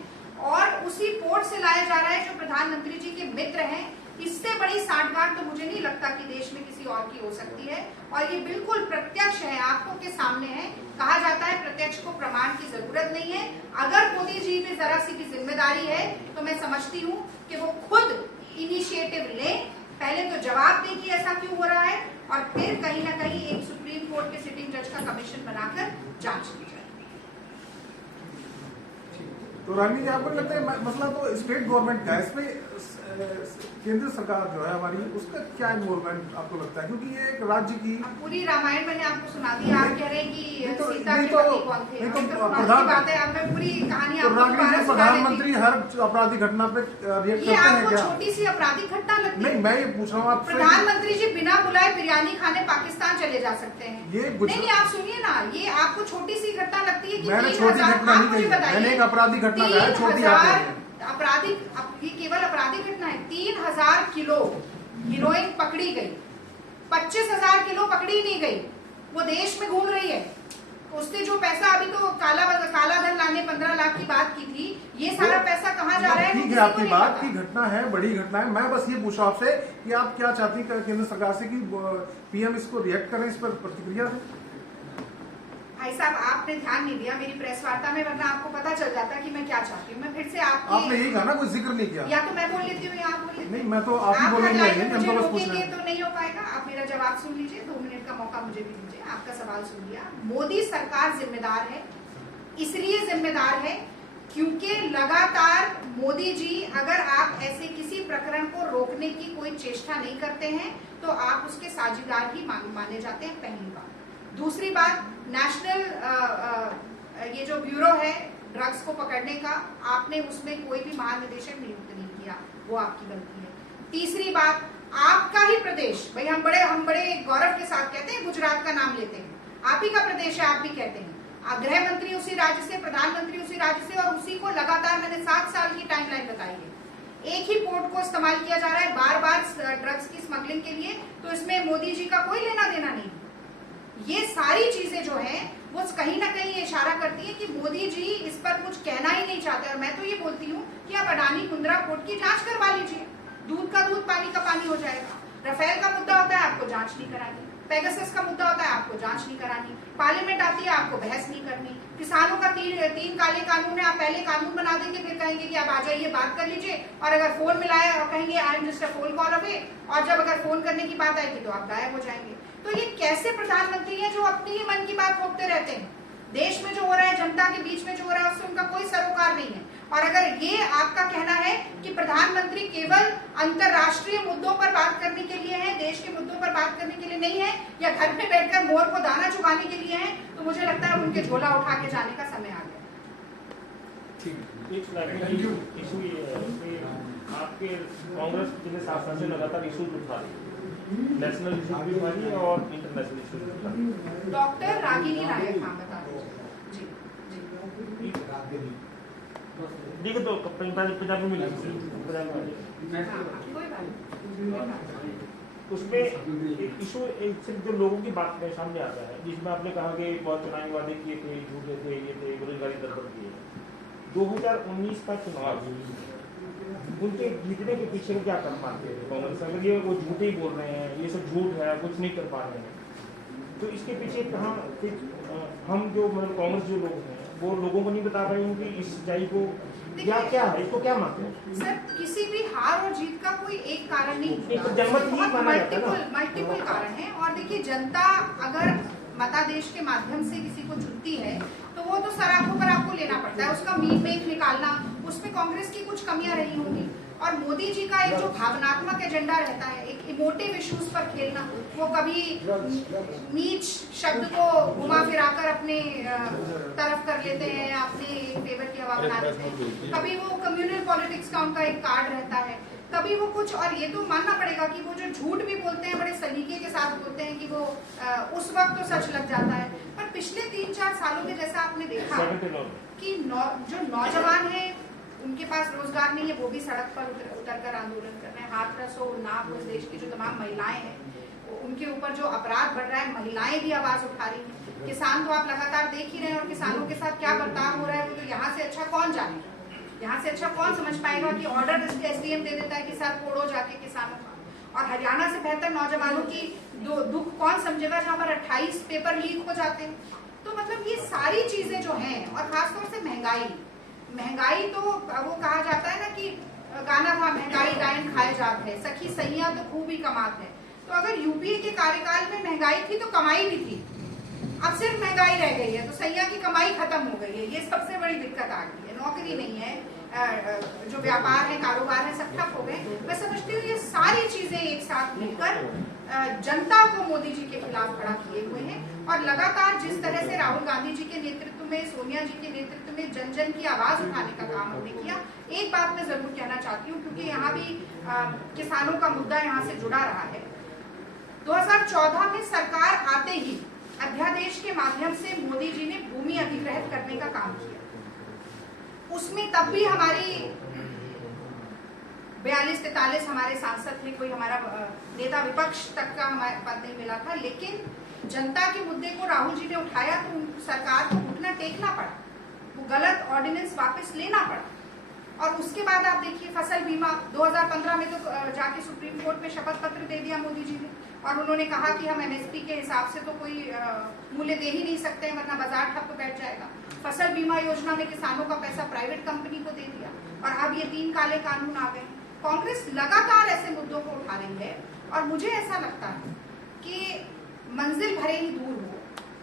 और उसी पोर्ट से लाया जा रहा है जो प्रधानमंत्री जी के मित्र हैं। इससे बड़ी सांठगांठ तो मुझे नहीं लगता कि देश में किसी और की हो सकती है। और ये बिल्कुल प्रत्यक्ष है, आंखों के सामने है। कहा जाता है प्रत्यक्ष को प्रमाण की जरूरत नहीं है। अगर मोदी जी में जरा सी भी जिम्मेदारी है तो मैं समझती हूँ कि वो खुद इनिशिएटिव लें, पहले तो जवाब दें कि ऐसा क्यों हो रहा है, और फिर कहीं ना कहीं एक सुप्रीम कोर्ट के सिटिंग जज का कमीशन बनाकर जांच की जाए। तो रानी जी, आपको लगता है मसला तो स्टेट गवर्नमेंट का है, इसमें केंद्र सरकार जो है हमारी, उसका क्या इन्वॉल्वमेंट आपको लगता है? क्योंकि ये एक राज्य की पूरी रामायण मैंने आपको सुना दी, आप कह रहे हैं कि सीता नहीं के पति कौन थे? बात है, अब मैं पूरी कहानी तो आपको दोबारा सुना प्रधानमंत्री देती हूँ। हर आपराधिक घटना पे रिएक्ट ये करते हैं आपको क्या? छोटी सी आपराधिक घटना लगती नहीं, है? मैं ये पूछ रहा हूँ आपसे। प्रधानमंत्री जी बिना बुलाए बिरयानी खाने पाकिस्तान चले जा सकते हैं। ये नहीं, आप सुनिए ना, ये आपको छोटी सी घटना लगती है कि मैंने 3000, छोटी घटना नहीं कही, मैंने एक आपराधिक घटना कहा है, छोटी आप कह रहे हैं। आपराधिक, ये केवल आपराधिक घटना है। 3000 किलो हीरोइन पकड़ी गई, 25,000 किलो पकड़ी नहीं गई, वो देश में घूम रही है। उससे जो पैसा, अभी तो काला धन लाने 15 लाख की बात की थी, ये सारा पैसा कहाँ जा रहा है? ठीक है, आपकी बात की घटना है, बड़ी घटना है। मैं बस ये पूछा आपसे कि आप क्या चाहती हैं केंद्र सरकार से कि पीएम इसको रिएक्ट करें, इस पर प्रतिक्रिया दें? भाई साहब, आपने ध्यान नहीं दिया मेरी प्रेस वार्ता में, वरना आपको पता चल जाता कि मैं क्या चाहती हूँ। मैं फिर से आपने यही कहा ना, कोई जिक्र नहीं किया। या तो मैं बोल लेती हूँ या आप बोल लेती नहीं, मैं तो आप ही बोलेंगे, हम तो बस पूछ रहे हैं। तो नहीं हो पाएगा। आप मेरा जवाब सुन लीजिए, 2 मिनट का मौका मुझे भी दीजिए। आपका सवाल सुन लिया। मोदी सरकार जिम्मेदार है, इसलिए जिम्मेदार है क्योंकि लगातार मोदी जी, अगर आप ऐसे किसी प्रकरण को रोकने की कोई चेष्टा नहीं करते हैं तो आप उसके साझेदार ही माने जाते हैं, पहली बात। दूसरी बात, नेशनल ये जो ब्यूरो है ड्रग्स को पकड़ने का, आपने उसमें कोई भी महानिदेशक नियुक्त नहीं किया, वो आपकी गलती है। तीसरी बात, आपका ही प्रदेश, भाई हम बड़े गौरव के साथ कहते हैं, गुजरात का नाम लेते हैं, आप ही का प्रदेश है, आप भी कहते हैं। गृह मंत्री उसी राज्य से, प्रधानमंत्री उसी राज्य से, और उसी को लगातार मैंने 7 साल की टाइमलाइन बताई है। एक ही पोर्ट को इस्तेमाल किया जा रहा है बार बार ड्रग्स की स्मगलिंग के लिए, तो इसमें मोदी जी का कोई लेना देना नहीं। ये सारी चीजें जो हैं वो कहीं ना कहीं इशारा करती है कि मोदी जी इस पर कुछ कहना ही नहीं चाहते। और मैं तो ये बोलती हूँ कि आप अडानी मुंद्रा पोर्ट की जांच करवा लीजिए, दूध का दूध पानी का पानी हो जाएगा। रफेल का मुद्दा होता है, आपको जांच नहीं करानी। पेगासस का मुद्दा होता है, आपको जांच नहीं करानी। पार्लियामेंट आती है, आपको बहस नहीं करनी। किसानों का तीन काले कानून है, आप पहले कानून बना देंगे, फिर कहेंगे कि आप आ जाइए बात कर लीजिए, और अगर फोन मिलाया और कहेंगे I am just a phone call away, और जब अगर फोन करने की बात आएगी तो आप गायब हो जाएंगे। तो ये कैसे प्रधानमंत्री हैं जो अपनी ही मन की बात थोपते रहते हैं? देश में जो हो रहा है, जनता के बीच में जो हो रहा है, उससे उनका कोई सरोकार नहीं है। और अगर ये आपका कहना है कि प्रधानमंत्री केवल अंतर्राष्ट्रीय मुद्दों पर बात करने के लिए है, देश के मुद्दों पर बात करने के लिए नहीं है, या घर में बैठकर मोर को दाना चुगाने के लिए है, तो मुझे लगता है उनके झोला उठा के जाने का समय आ गया। आपके कांग्रेस पिछले 7 साल से लगातार इशू उठा रही है, नेशनल इशू भी उठा रही है और इंटरनेशनल इशू भी उठा रही है। डॉक्टर रागिनी नायक, हाँ बता दीजिए जी। लिख दो पंजाबी में लिख दो। हाँ, कोई बात नहीं। उसमें एक इशू सिर्फ जो लोगों की बात में सामने आता है, जिसमें आपने कहा कि बहुत चुनावी वादे किए थे, झूठे थे, ये थे, बेरोजगारी दर बढ़ गई है। 2019 का चुनाव उनके जीतने के पीछे क्या कर पाते हैं कांग्रेस? अगर ये वो झूठे ही बोल रहे हैं, ये सब झूठ है, कुछ नहीं कर पा रहे हैं, तो इसके पीछे कहाँ हम जो मतलब कांग्रेस जो लोग हैं वो लोगों को नहीं बता रहे हैं कि इस सच्चाई को या क्या है, इसको क्या मानते हैं? सर, किसी भी हार और जीत का कोई एक कारण नहीं, तो जनमत ही माना जाता है ना। मल्टीपल कारण है। और देखिए, जनता अगर मतादेश के माध्यम से किसी को चुनती है तो वो तो सराखों पर आपको लेना पड़ता है, उसका मीन मेक निकालना, उसमें कांग्रेस की कुछ कमियां रही होंगी। और मोदी जी का एक जो भावनात्मक एजेंडा रहता है, एक इमोटिव इश्यूज पर खेलना, वो कभी नीच शब्द को घुमा फिराकर अपने तरफ कर लेते हैं, अपने फेवर की हवा बना लेते हैं, कभी वो कम्युनल पॉलिटिक्स का उनका एक कार्ड रहता है, कभी वो कुछ, और ये तो मानना पड़ेगा कि वो जो झूठ भी बोलते हैं बड़े सलीके के साथ बोलते हैं कि वो उस वक्त तो सच लग जाता है। पर पिछले 3-4 सालों में जैसा आपने देखा कि जो नौजवान है उनके पास रोजगार नहीं है, वो भी सड़क पर उतर कर आंदोलन कर रहे हैं। हाथरस हो, नाप हो, देश की जो तमाम महिलाएं हैं उनके ऊपर जो अपराध बढ़ रहा है, महिलाएं भी आवाज उठा रही हैं। किसान तो आप लगातार देख ही रहे हैं, और किसानों के साथ क्या बर्ताव हो रहा है वो तो यहाँ से अच्छा कौन जानेगा, यहाँ से अच्छा कौन समझ पाएगा कि ऑर्डर एसडीएम दे देता है कि सर फोड़ो जाके किसानों का। और हरियाणा से बेहतर नौजवानों की दुख कौन समझेगा जहाँ पर 28 पेपर लीक हो जाते हैं। तो मतलब ये सारी चीजें जो हैं, और खासतौर से महंगाई तो वो कहा जाता है ना कि गाना था, महंगाई गायन खाए जात है, सखी सैया तो खूब ही कमात है। तो अगर यूपीए के कार्यकाल में महंगाई थी तो कमाई भी थी, अब सिर्फ महंगाई रह गई है, तो सैया की कमाई खत्म हो गई है। ये सबसे बड़ी दिक्कत आ गई है, नौकरी नहीं है, जो व्यापार है, कारोबार है, सब ठप हो गए। मैं समझती हूँ ये सारी चीजें एक साथ मिलकर जनता को मोदी जी के खिलाफ खड़ा किए हुए हैं। और लगातार जिस तरह से राहुल गांधी जी के नेतृत्व में, सोनिया जी के नेतृत्व में जन जन की आवाज उठाने का काम हमने किया। एक बात मैं जरूर कहना चाहती हूँ, क्योंकि यहाँ भी किसानों का मुद्दा यहाँ से जुड़ा रहा है। 2014 में सरकार आते ही अध्यादेश के माध्यम से मोदी जी ने भूमि अधिग्रहित करने का काम किया। उसमें तब भी हमारी 42-43 हमारे सांसद थे, कोई हमारा नेता विपक्ष तक का हमारे पद नहीं मिला था। लेकिन जनता के मुद्दे को राहुल जी ने उठाया तो सरकार को घुटना टेकना पड़ा, वो गलत ऑर्डिनेंस वापस लेना पड़ा। और उसके बाद आप देखिए फसल बीमा 2015 में तो जाके सुप्रीम कोर्ट में शपथ पत्र दे दिया मोदी जी ने, और उन्होंने कहा कि हम एमएसपी के हिसाब से तो कोई मूल्य दे ही नहीं सकते हैं, वरना बाजार ठप बैठ जाएगा। फसल बीमा योजना में किसानों का पैसा प्राइवेट कंपनी को दे दिया, और अब ये 3 काले कानून आ गए। कांग्रेस लगातार ऐसे मुद्दों को उठा रही है, और मुझे ऐसा लगता है कि मंजिल भले ही दूर हो,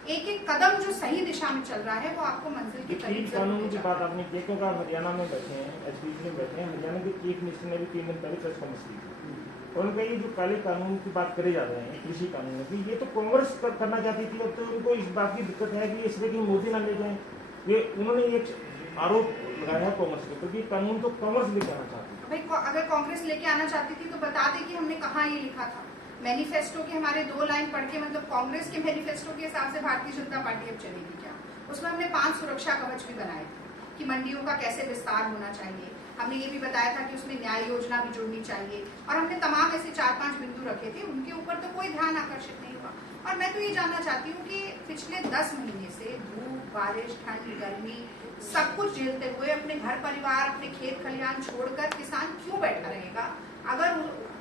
एक एक कदम जो सही दिशा में चल रहा है वो आपको मंजिल के करीब कानून की बात आपने की, क्योंकि आप हरियाणा में बैठे हैं, एचपीसी में बैठे हैं। हरियाणा के चीफ मिनिस्टर ने भी 3 दिन पहले प्रेस कॉन्फ्रेंस की थी, और उनका ये जो काले कानून की बात करे जा रहे हैं, कृषि कानून की, ये तो कांग्रेस करना चाहती थी। अब तो उनको इस बात की दिक्कत है कि इसलिए कि मोदी ना ले जाए, ये उन्होंने एक आरोप लगाया है कांग्रेस के, क्योंकि कानून तो कांग्रेस लेके आना चाहती है। भाई अगर कांग्रेस लेके आना चाहती थी तो बता दे कि हमने कहाँ ये लिखा था। मैनिफेस्टो के हमारे 2 लाइन पढ़ के, मतलब कांग्रेस के मैनिफेस्टो के हिसाब से भारतीय जनता पार्टी अब चलेगी क्या? उसमें हमने 5 सुरक्षा कवच भी बनाए थे कि मंडियों का कैसे विस्तार होना चाहिए। हमने ये भी बताया था कि उसमें न्याय योजना भी जुड़नी चाहिए, और हमने तमाम ऐसे 4-5 बिंदु रखे थे। उनके ऊपर तो कोई ध्यान आकर्षित नहीं हुआ। और मैं तो ये जानना चाहती हूँ कि पिछले 10 महीने से धूप, बारिश, ठंड, गर्मी सब कुछ झेलते हुए अपने घर परिवार, अपने खेत खलिहान छोड़कर किसान क्यों बैठा रहेगा? अगर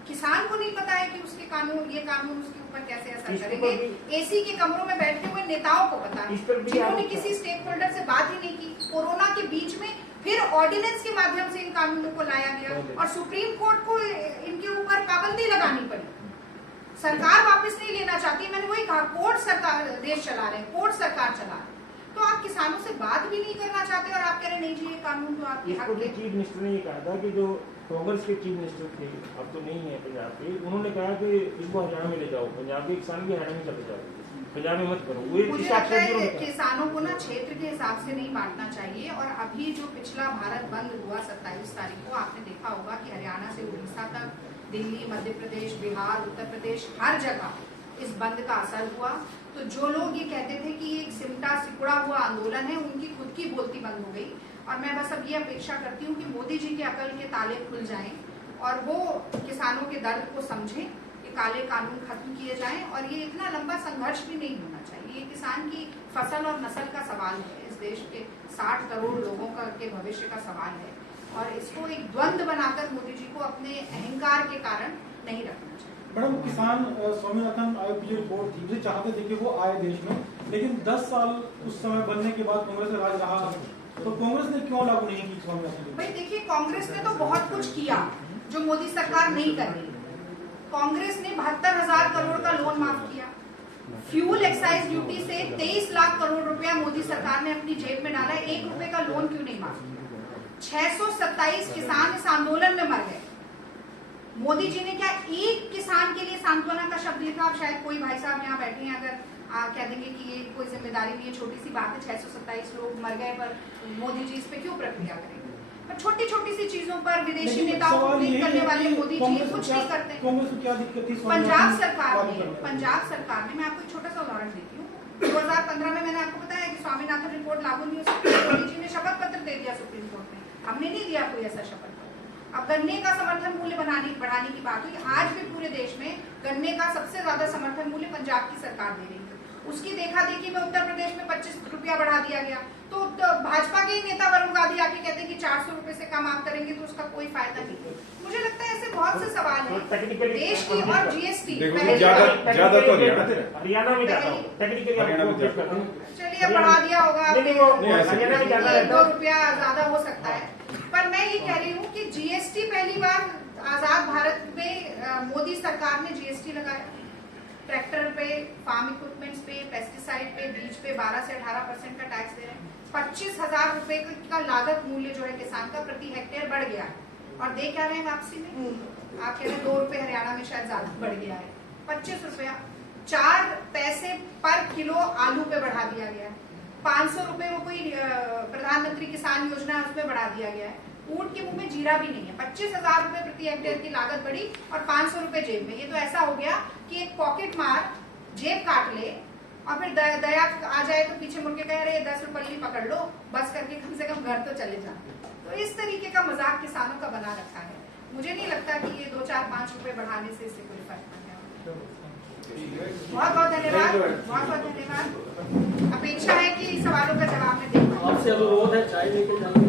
किसान को नहीं पता है कि उसके कानून, ये कानून उसके ऊपर कैसे असर करेंगे। एसी के कमरों में बैठे हुए नेताओं को पता है, जिन्होंने किसी स्टेक होल्डर से बात ही नहीं की। कोरोना के बीच में फिर ऑर्डिनेंस के माध्यम से इन कानूनों को लाया गया, और सुप्रीम कोर्ट को इनके ऊपर पाबंदी लगानी पड़ी। सरकार वापस नहीं लेना चाहती। मैंने वही कहा, कोर्ट सरकार देश चला रहे हैं, कोर्ट सरकार चला रहे हैं, तो आप किसानों से बात भी नहीं करना चाहते, और आप कह रहे नहीं जी ये कानून तो आपके हक है। चीफ मिनिस्टर ने ये कहा था कि जो कांग्रेस के चीफ मिनिस्टर थे, अब तो नहीं है पंजाब के, उन्होंने कहा कि इसको हरियाणा में ले जाओ, पंजाब के किसान भी हरियाणा में चले जाओ, पंजाब में मत करो। मुझे लगता है किसानों को ना क्षेत्र के हिसाब से नहीं बांटना चाहिए। और अभी जो पिछला भारत बंद हुआ 27 तारीख को, आपने देखा होगा कि हरियाणा से उड़ीसा तक दिल्ली, मध्य प्रदेश, बिहार, उत्तर प्रदेश, हर जगह इस बंद का असर हुआ। तो जो लोग ये कहते थे कि ये एक सिमटा सिकुड़ा हुआ आंदोलन है, उनकी खुद की बोलती बंद हो गई। और मैं बस अब ये अपेक्षा करती हूँ कि मोदी जी के अकल के ताले खुल जाएं और वो किसानों के दर्द को समझें, कि काले कानून खत्म किए जाएं। और ये इतना लंबा संघर्ष भी नहीं होना चाहिए। ये किसान की फसल और नस्ल का सवाल है, इस देश के 60 करोड़ लोगों का के भविष्य का सवाल है। और इसको एक द्वंद्व बनाकर मोदी जी को अपने अहंकार के कारण नहीं रखना चाहिए। मैडम, किसान स्वामीनाथन आयोग की जो रिपोर्ट थी, मुझे चाहते थे कि वो आए देश में, लेकिन 10 साल उस समय बनने के बाद कांग्रेस का राज रहा, तो कांग्रेस ने क्यों लागू नहीं की स्वामीनाथन? भाई देखिए, कांग्रेस ने तो बहुत कुछ किया जो मोदी सरकार नहीं कर रही। कांग्रेस ने 72,000 करोड़ का लोन माफ किया। फ्यूल एक्साइज ड्यूटी से 23 लाख करोड़ रुपया मोदी सरकार ने अपनी जेब में डाला। 1 रुपए का लोन क्यों नहीं माफ किया? 627 किसान इस आंदोलन में मर गए। मोदी जी ने क्या एक किसान के लिए सांत्वना का शब्द लिखा? अब शायद कोई भाई साहब यहाँ बैठे हैं, अगर कह देंगे कि ये कोई जिम्मेदारी नहीं है, छोटी सी बात है, 627 लोग मर गए, पर मोदी जी इस पे क्यों प्रक्रिया करेंगे? पर छोटी छोटी सी चीजों पर विदेशी नेताओं को क्लिक करने वाले मोदी जी कुछ नहीं करते। कांग्रेस को क्या दिक्कत थी? पंजाब सरकार ने, मैं आपको एक छोटा सा उदाहरण देती हूँ। 2015 में मैंने आपको बताया कि स्वामीनाथन रिपोर्ट लागू नहीं हो सकती, मोदी जी ने शपथ पत्र दे दिया सुप्रीम कोर्ट में। हमने नहीं दिया कोई ऐसा शपथ पत्र। अब गन्ने का समर्थन मूल्य बढ़ाने की बात हुई। आज भी पूरे देश में गन्ने का सबसे ज्यादा समर्थन मूल्य पंजाब की सरकार दे रही है। उसकी देखा देखी में उत्तर प्रदेश में 25 रुपया बढ़ा दिया गया। तो भाजपा के नेता वरुण गांधी आके कहते हैं कि 400 रुपए से कम आप करेंगे तो उसका कोई फायदा नहीं है। मुझे लगता है ऐसे बहुत से सवाल हैं देश की। और जीएसटी ज्यादा तो हरियाणा में जाता हूँ, टेक्निकली चलिए बढ़ा दिया होगा, हरियाणा में ज्यादा 2 रुपया ज्यादा हो सकता है। पर मैं ये कह रही हूँ कि जीएसटी पहली बार आजाद भारत में मोदी सरकार ने जीएसटी लगाया। ट्रैक्टर पे, फार्म इक्विपमेंट्स पे, पेस्टिसाइड पे, बीज पे 12 से 18% का टैक्स दे रहे हैं। 25,000 रुपए का लागत मूल्य जो है किसान का प्रति हेक्टेयर बढ़ गया है। और दे क्या रहे हैं वापसी में? आप कह रहे हैं 2 रुपए, हरियाणा में शायद ज्यादा बढ़ गया है। 25 रुपया, 4 पैसे पर किलो आलू पे बढ़ा दिया गया है। 500 रुपए वो कोई प्रधानमंत्री किसान योजना है, उसमें बढ़ा दिया गया है। ऊंट के मुंह में जीरा भी नहीं है। 25,000 रुपए प्रति हेक्टेयर की लागत बढ़ी और 500 रुपए जेब में। ये तो ऐसा हो गया कि एक पॉकेट मार जेब काट ले और फिर दया आ जाए तो पीछे मुड़ के कह रहे 10 रुपये पकड़ लो, बस करके कम से कम घर तो चले जाए। तो इस तरीके का मजाक किसानों का बना रखा है। मुझे नहीं लगता कि ये 2, 4, 5 रुपए बढ़ाने से इससे कोई फर्क पड़ेगा। बहुत बहुत धन्यवाद, बहुत बहुत धन्यवाद। अपेक्षा है कि सवालों का जवाब में दें। आपसे अनुरोध है, चाय लेके जाना।